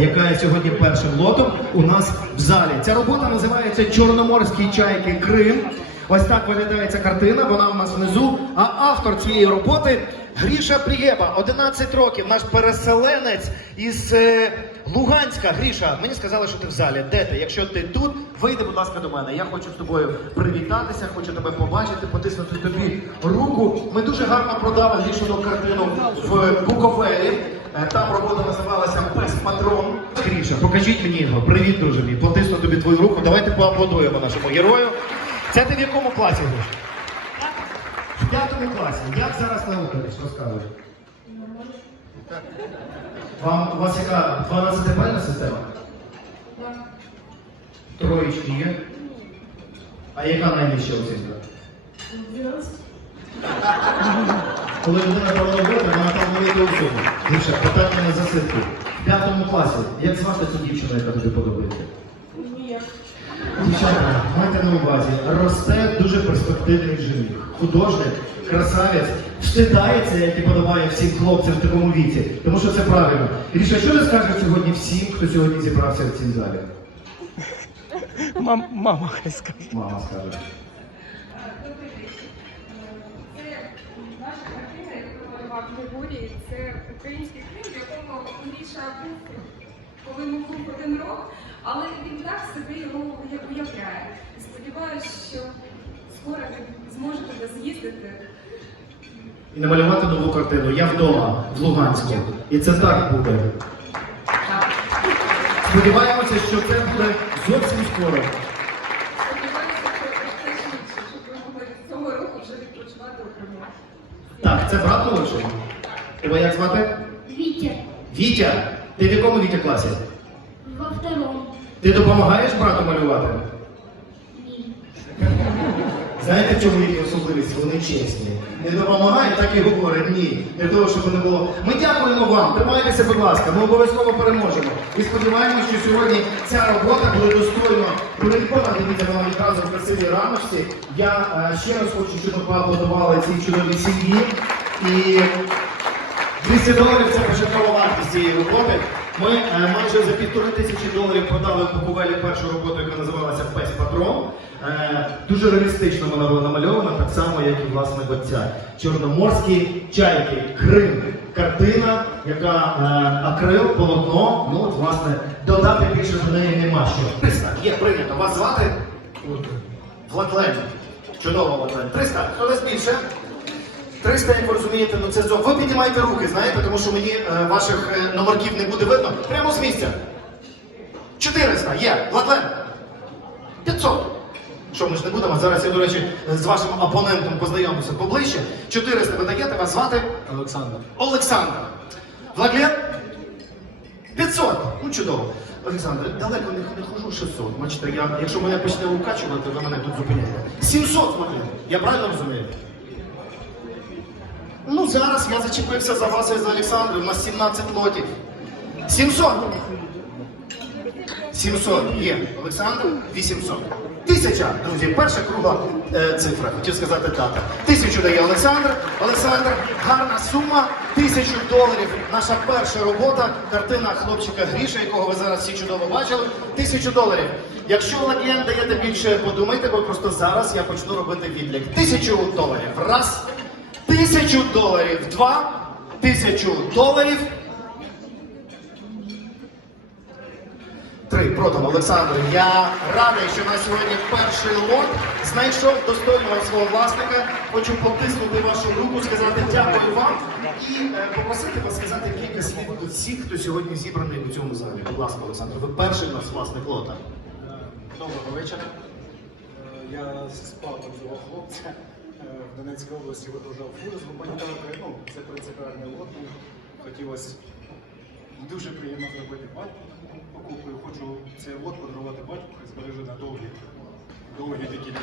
яка є сьогодні першим лотом у нас в залі. Ця робота називається Чорноморські чайки Крим. Ось так виглядає ця картина, вона у нас внизу. А автор цієї роботи Гріша Приєба, 11 років, наш переселенець із е, Луганська. Гріша, мені сказали, що ти в залі. Де ти? Якщо ти тут, вийди, будь ласка, до мене. Я хочу з тобою привітатися, хочу тебе побачити, потиснути тобі руку. Ми дуже гарно продали Грішину картину в Буковелі. Е, Там робота називалася Пес Патрон. Гріша, покажіть мені його. Привіт, друже мій. Потисну тобі твою руку. Давайте поаплодуємо нашому герою. Це ти в якому класі Гріш? В п'ятому класі. Як зараз наука, розказуєш? Вам у вас яка 12 бальна система? Троєчки є? А яка найнижча оцінка? Коли людина там роботи, вона там велике усюди. Дівча, питання на засипку. В п'ятому класі. Як звати цю дівчину, яка тобі подобається? Дівчата, майте на увазі, росте дуже перспективний жених, художник, красавець, встидається, як і подобає всім хлопцям в такому віці. Тому що це правильно. Гріша, що ти скажеш сьогодні всім, хто сьогодні зібрався в цій залі? Мам, мама хай скаже. Мама скаже. Це наша яку малював Це український Крим, в якому Гріша був, коли йому був один рок, але він так собі його уя- уявляє. І Сподіваюсь, що скоро ви зможете туди з'їздити. І намалювати нову картину. Я вдома в Луганську. І це так буде. Сподіваємося, що це буде зовсім скоро. Сподіваюся, що це швидше, щоб ви могли цього року вже відпочивати у Криму. Так, це брат молодший? Тебе як звати? Вітя. Вітя. Ти в якому Вітя класі? во второму. Ти допомагаєш брату малювати? Знаєте, в чому їх особливість? Вони чесні. Не допомагають, так і говорять ні. Для того, щоб не було. Ми дякуємо вам. Тримайтеся, будь ласка. Ми обов'язково переможемо. І сподіваємося, що сьогодні ця робота буде достойно приконана. Дивіться, вона відразу в красивій рамочці. Я е, ще раз хочу, щоб поаплодували цій чудовій сім'ї. І 200 доларів це початкова вартість цієї роботи. Ми е, майже за півтори тисячі доларів продали Буковелі першу роботу, яка називалася Пес Патрон. Е, дуже реалістично вона була намальована, так само, як і власне оця. Чорноморські чайки, Крим. Картина, яка е, акрил, полотно. Ну, от, власне, додати більше до неї нема що. 300, є прийнято. Вас звати? Владлен. Чудово, Владлен. 300. Хто десь більше? 300, як ви розумієте, ну це зо. Ви піднімайте руки, знаєте, тому що мені е, ваших е, номерків не буде видно. Прямо з місця. 400, є. Владлен. 500. Що ми ж не будемо? Зараз я, до речі, з вашим опонентом познайомлюся поближче. 400 ви даєте, вас звати? Олександр. Олександр. Владлен? 500. Ну чудово. Олександр, далеко не, не хожу 600. Бачите, я, якщо мене почне укачувати, ви мене тут зупиняєте. 700, Владлен. Я правильно розумію? Ну, зараз я зачепився за вас і за Олександра. У нас 17 лотів. 700. 700 є. Олександр 800. Тисяча, друзі, перша кругла е, цифра. Хотів сказати дата. Тисячу дає Олександр. Олександр, гарна сума. Тисячу доларів. Наша перша робота. Картина хлопчика Гріша, якого ви зараз всі чудово бачили. Тисячу доларів. Якщо Ладієн даєте більше, подумайте, бо просто зараз я почну робити відлік. Тисячу доларів. Раз. Тисячу доларів. Два. Тисячу доларів. Три продано, Олександр. Я радий, що на сьогодні перший лот знайшов достойного свого власника. Хочу потиснути вашу руку, сказати дякую вам і е, попросити вас сказати кілька слів до всіх, хто сьогодні зібраний у цьому залі. Будь ласка, Олександр, ви перший нас власник лота. Доброго вечора. Е, Я спав цього хлопця е, в Донецькій області видовжав фуру з гуманітаркою. Ну, це принципіальний лот. Хотілося дуже приємно зробити батьку покупкою. Хочу цей лот подарувати батьку, хай збережу на довгі, довгі такі літа.